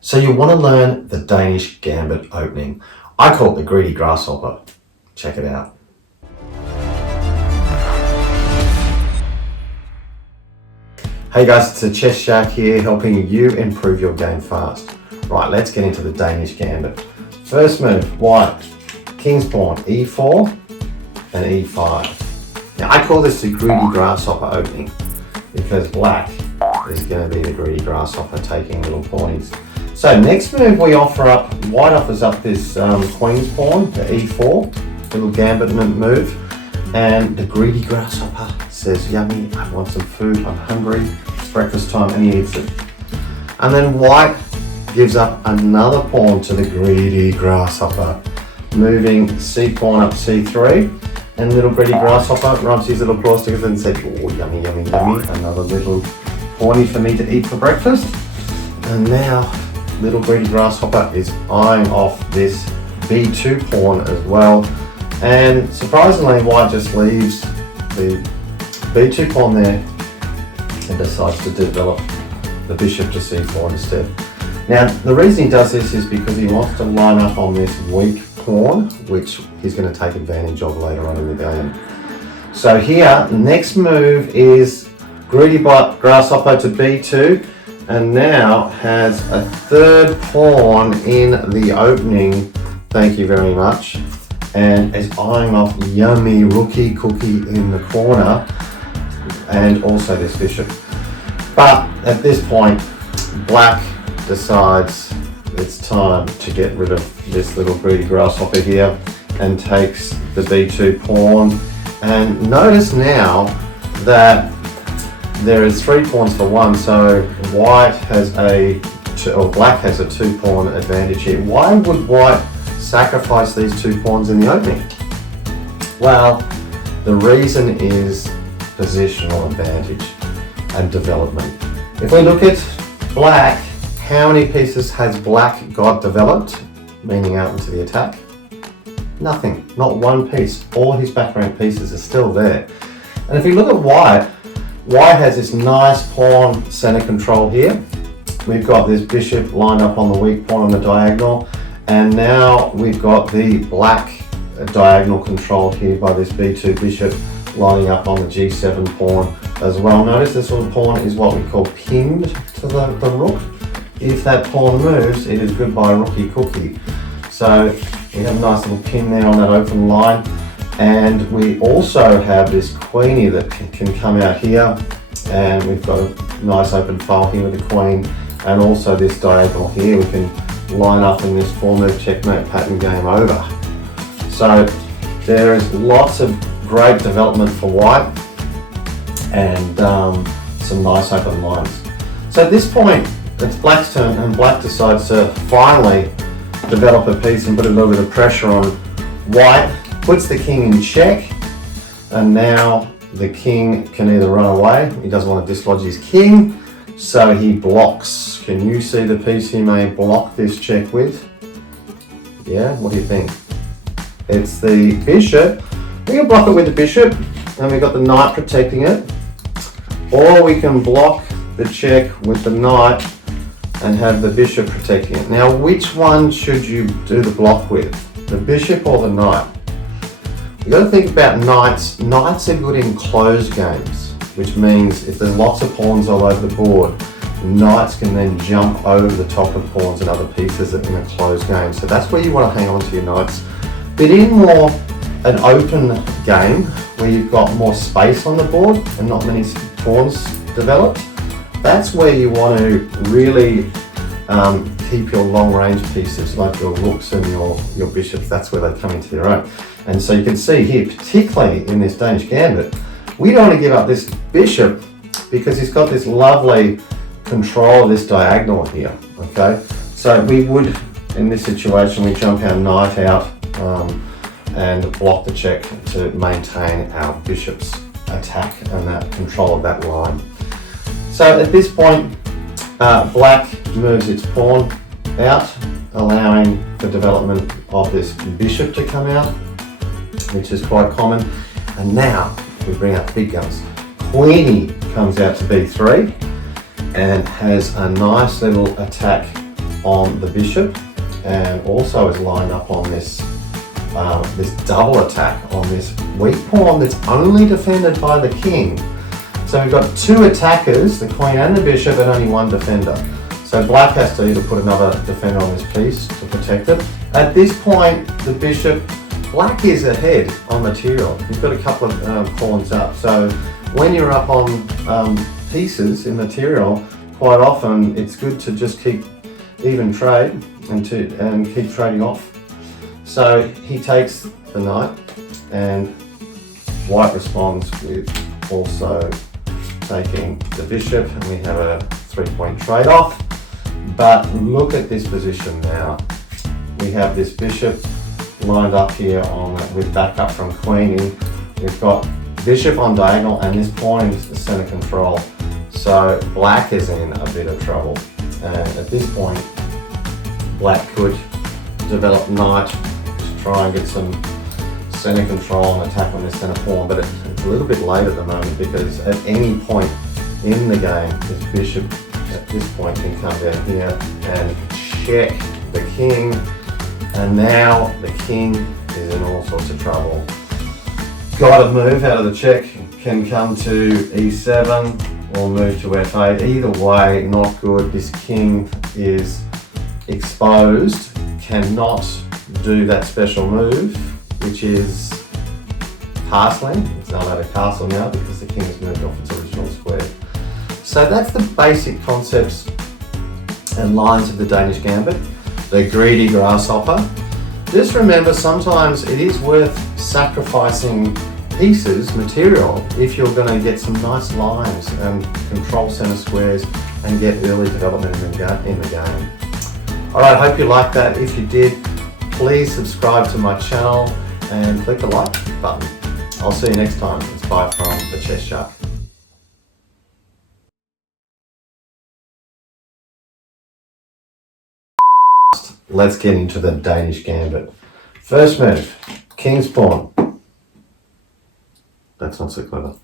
So you want to learn the Danish Gambit opening. I call it the greedy grasshopper. Check it out. Hey guys, it's the Chess Shark here, helping you improve your game fast. Right, let's get into the Danish Gambit. First move, white, king's pawn, e4 and e5. Now I call this the greedy grasshopper opening because black is going to be the greedy grasshopper taking little pawnies. So next move we offer up, white offers up this queen's pawn, the e4, little gambit move, and the greedy grasshopper says, yummy, I want some food, I'm hungry, it's breakfast time, and he eats it. And then white gives up another pawn to the greedy grasshopper, moving c pawn up c3, and little greedy grasshopper rubs his little claws together and said, oh, yummy, yummy, yummy, another little pawny for me to eat for breakfast. And now little greedy grasshopper is eyeing off this b2 pawn as well, and surprisingly white just leaves the b2 pawn there and decides to develop the bishop to c4 instead. Now the reason he does this is because he wants to line up on this weak pawn, which he's going to take advantage of later on in the game. So here, next move is greedy grasshopper to b2, and now has a third pawn in the opening, thank you very much, and is eyeing off yummy rookie cookie in the corner, and also this bishop. But at this point, black decides it's time to get rid of this little greedy grasshopper here and takes the b2 pawn. And notice now that there is 3 pawns for 1, so white has black has a 2 pawn advantage here. Why would white sacrifice these 2 pawns in the opening? Well, the reason is positional advantage and development. If we look at black, how many pieces has black got developed, meaning out into the attack? Nothing, not 1 piece. All his back rank pieces are still there. And if we look at white has this nice pawn center control here. We've got this bishop lined up on the weak pawn on the diagonal, and now we've got the black diagonal controlled here by this b2 bishop lining up on the g7 pawn as well. Notice this little pawn is what we call pinned to the rook. If that pawn moves, it is goodbye rookie cookie. So we have a nice little pin there on that open line. And we also have this queenie that can come out here, and we've got a nice open file here with the queen, and also this diagonal here we can line up in this 4-move checkmate pattern, game over. So there is lots of great development for white and some nice open lines. So at this point it's black's turn, and black decides to finally develop a piece and put a little bit of pressure on white. Puts the king in check, and now the king can either run away, he doesn't want to dislodge his king, so he blocks. Can you see the piece he may block this check with? Yeah, what do you think? It's the bishop. We can block it with the bishop, and we've got the knight protecting it, or we can block the check with the knight and have the bishop protecting it. Now which one should you do the block with? The bishop or the knight? You've got to think about knights. Knights are good in closed games, which means if there's lots of pawns all over the board, knights can then jump over the top of pawns and other pieces in a closed game. So that's where you want to hang on to your knights. But in more an open game, where you've got more space on the board and not many pawns developed, that's where you want to really keep your long range pieces like your rooks and your bishops. That's where they come into their own. And so you can see here, particularly in this Danish Gambit, we don't want to give up this bishop because he's got this lovely control of this diagonal here, okay? So we would, in this situation, we jump our knight out and block the check to maintain our bishop's attack and that control of that line. So at this point, black moves its pawn out, allowing for development of this bishop to come out, which is quite common. And now we bring out the big guns. Queenie comes out to b3 and has a nice little attack on the bishop and also is lined up on this this double attack on this weak pawn that's only defended by the king. So we've got two attackers, the queen and the bishop, and only one defender. So black has to either put another defender on this piece to protect it. At this point, the bishop, black is ahead on material. You've got a couple of pawns up. So when you're up on pieces in material, quite often it's good to just keep even trade and keep trading off. So he takes the knight, and white responds with also taking the bishop, and we have a 3-point trade-off. But look at this position now. We have this bishop lined up here with backup from queen in. We've got bishop on diagonal, and this pawn is the center control. So black is in a bit of trouble. And at this point, black could develop knight to try and get some center control and attack on this center pawn, but it's a little bit late at the moment, because at any point in the game, this bishop at this point can come down here and check the king, and now the king is in all sorts of trouble. Got to move out of the check, can come to e7 or move to f8. Either way, not good. This king is exposed, cannot do that special move, which is castling. It's not allowed to castle now because the king has moved off its original square. So that's the basic concepts and lines of the Danish Gambit, the greedy grasshopper. Just remember, sometimes it is worth sacrificing pieces, material, if you're going to get some nice lines and control center squares and get early development in the game. Alright, hope you liked that. If you did, please subscribe to my channel and click the like button. I'll see you next time. It's bye from the Chess Shark. Let's get into the Danish Gambit. First move, king's pawn. That's not so clever.